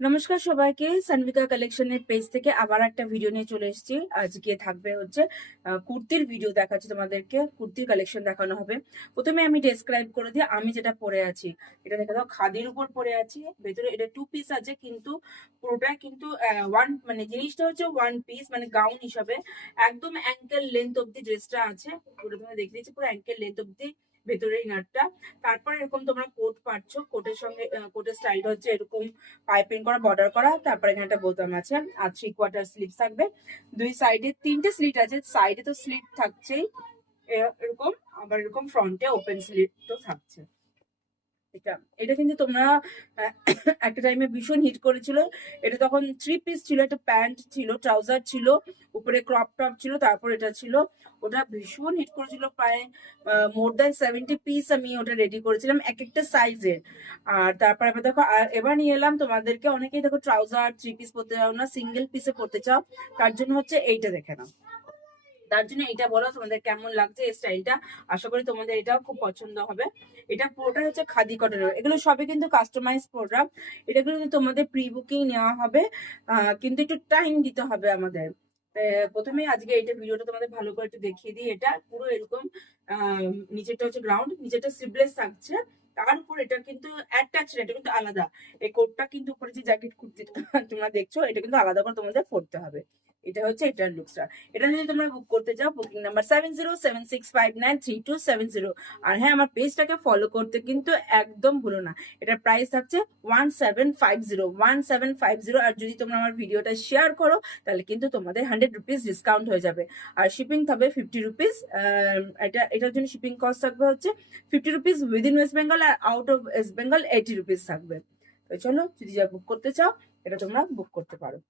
নমস্কার সবাইকে, সানভিকা কালেকশনের পেজ থেকে আবার একটা ভিডিও নিয়ে চলে এসেছি। আজকে থাকবে হচ্ছে কুর্তির ভিডিও দেখাচ্ছি, তোমাদেরকে কুর্তির কালেকশন দেখানো হবে। প্রথমে আমি ডেসক্রাইব করে দিই আমি যেটা পরে আছি। এটা দেখে দাও, খাদির উপর পরে আছি। ভেতরে এটা 2 পিস আছে, কিন্তু পুরোটা কিন্তু ওয়ান মানে জিনিসটা হচ্ছে ওয়ান পিস, মানে গাউন হিসাবে একদম অ্যাঙ্কেল লেন্থ অব্দি ড্রেসটা আছে। পুরো তোমরা দেখে দিচ্ছি, পুরো অ্যাঙ্কেল লেন্থ অব্দি ভেতরের ইনারটা। তারপর এরকম তোমরা কোট পাচ্ছ, কোটের সঙ্গে কোটের স্টাইলটা হচ্ছে এরকম পাইপিং করা, বর্ডার করা। তারপরে এখানে একটা বোতাম আছে, আর 3/4 স্লিভ থাকবে। দুই সাইডে 3টে স্লিট আছে, সাইডে তো স্লিট থাকছেই এরকম, আবার এরকম ফ্রন্টে ওপেন স্লিট তো থাকছে। এটা এটা কিন্তু তোমরা একটা টাইমে ভীষণ হিট করেছিল। এটা তখন 3 পিস ছিল, একটা প্যান্ট ছিল, ট্রাউজার ছিল, উপরে ক্রপ টপ ছিল, তারপর এটা ছিল। ওটা ভীষণ হিট করেছিল, প্রায় মোর দ্যান 70 পিস আমি ওটা রেডি করেছিলাম এক একটা সাইজের। আর তারপর এবার দেখো, আর এবার নিয়ে এলাম তোমাদেরকে, অনেকেই দেখো ট্রাউজার 3 পিস পরতে চাও না, সিঙ্গেল পিসে পরতে চাও, তার জন্য হচ্ছে এইটা দেখে নাও। তার জন্য এটা বলো তোমাদের কেমন লাগছে এই স্টাইলটা। আশা করি তোমাদের এটাও খুব পছন্দ হবে। এটা পুরোটা হচ্ছে খাদি কটনের, এগুলো সবই কিন্তু কাস্টমাইজ প্রোডাক্ট। এটা কিন্তু তোমাদের প্রি বুকিং নেওয়া হবে, কিন্তু একটু টাইম দিতে হবে আমাদের। প্রথমে আজকে এটা ভিডিওটা তোমাদের ভালো করে একটু দেখিয়ে দিই। এটা পুরো এরকম নিচেরটা হচ্ছে গ্রাউন্ড, নিচেরটা স্লিভলেস থাকছে। তার উপর এটা কিন্তু অ্যাটাচ, এটা কিন্তু আলাদা। এই কোটটা কিন্তু উপরে যে জ্যাকেট কুর্তি তোমরা দেখছো, এটা কিন্তু আলাদা করে তোমাদের পরতে হবে। এটা হচ্ছে এটার লুকসটা। এটা যদি তোমরা বুক করতে চাও, বুকিং নাম্বার 7076593270। আর হ্যাঁ, আমার পেজটাকে ফলো করতে কিন্তু একদম ভুলো না। এটার প্রাইস থাকছে 1750 আর যদি তোমরা আমার ভিডিওটা শেয়ার করো, তাহলে কিন্তু তোমাদের 100 রুপিস ডিসকাউন্ট হয়ে যাবে। আর শিপিং থাকবে 50 রুপিস। এটার জন্য শিপিং কস্ট থাকবে হচ্ছে 50 রুপিস উইদিন ওয়েস্ট বেঙ্গল, আর out of West Bengal 80 rupees থাকবে। তো চলো, যদি যা বুক করতে চাও, এটা তোমরা বুক করতে পারো।